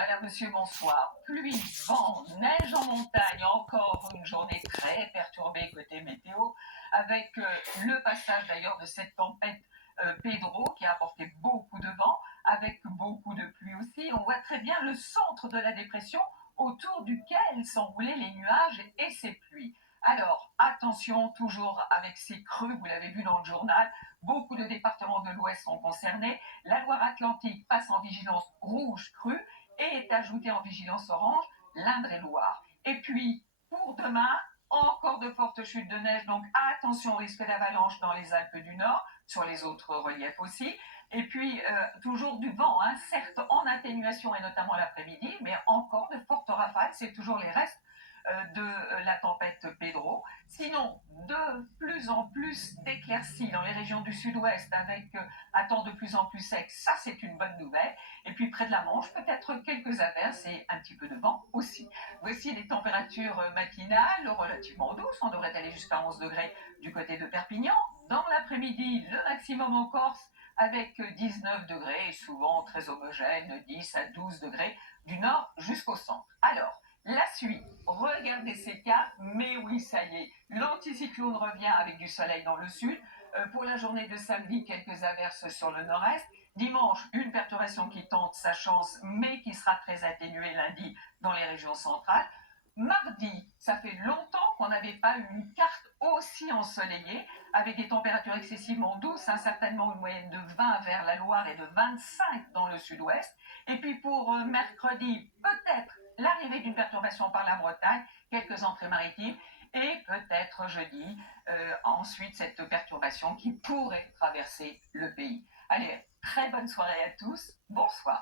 Madame, monsieur, bonsoir. Pluie, vent, neige en montagne, encore une journée très perturbée côté météo, avec le passage d'ailleurs de cette tempête Pedro qui a apporté beaucoup de vent, avec beaucoup de pluie aussi. On voit très bien le centre de la dépression autour duquel s'enroulaient les nuages et ces pluies. Alors, attention toujours avec ces creux, vous l'avez vu dans le journal, beaucoup de départements de l'Ouest sont concernés. La Loire-Atlantique passe en vigilance rouge crue et est ajouté en vigilance orange l'Indre-et-Loire. Et puis, pour demain, encore de fortes chutes de neige, donc attention au risque d'avalanche dans les Alpes du Nord, sur les autres reliefs aussi. Et puis, toujours du vent, hein, certes en atténuation et notamment l'après-midi, mais encore de fortes rafales, c'est toujours les restes de la tempête Pedro. Sinon, de plus en plus d'éclaircies dans les régions du sud-ouest avec un temps de plus en plus sec, ça c'est une bonne nouvelle. Et puis près de la Manche, peut-être quelques averses et un petit peu de vent aussi. Voici les températures matinales relativement douces, on devrait aller jusqu'à 11 degrés du côté de Perpignan. Dans l'après-midi, le maximum en Corse avec 19 degrés, souvent très homogène, 10 à 12 degrés du nord jusqu'au centre. Alors, la suite, regardez ces cartes, mais oui, ça y est, l'anticyclone revient avec du soleil dans le sud. Pour la journée de samedi, quelques averses sur le nord-est. Dimanche, une perturbation qui tente sa chance, mais qui sera très atténuée lundi dans les régions centrales. Mardi, ça fait longtemps qu'on n'avait pas eu une carte aussi ensoleillée, avec des températures excessivement douces, hein, certainement une moyenne de 20 vers la Loire et de 25 dans le sud-ouest. Et puis pour mercredi, peut-être l'arrivée d'une perturbation par la Bretagne, quelques entrées maritimes, et peut-être jeudi, ensuite cette perturbation qui pourrait traverser le pays. Allez, très bonne soirée à tous, bonsoir.